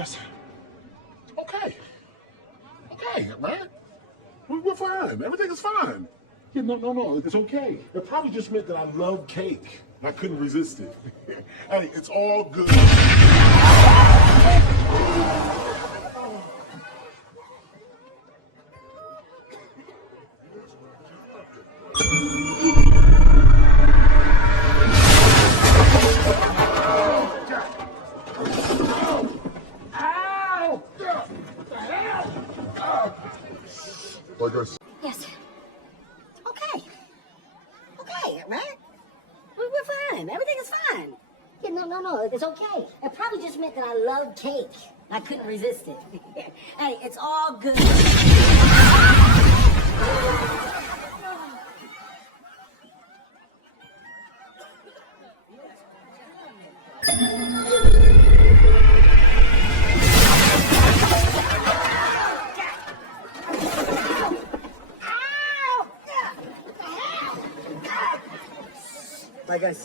Yes. Okay. Okay, man. We're fine. Everything is fine. Yeah, no. It's okay. It probably just meant that I love cake. I couldn't resist it. Hey, it's all good. Ow! What the hell? Like I said. Yes. Okay. Okay, right? We're fine. Everything is fine. Yeah, no. It's okay. It probably just meant that I love cake. I couldn't resist it. Hey, it's all good. Like I said.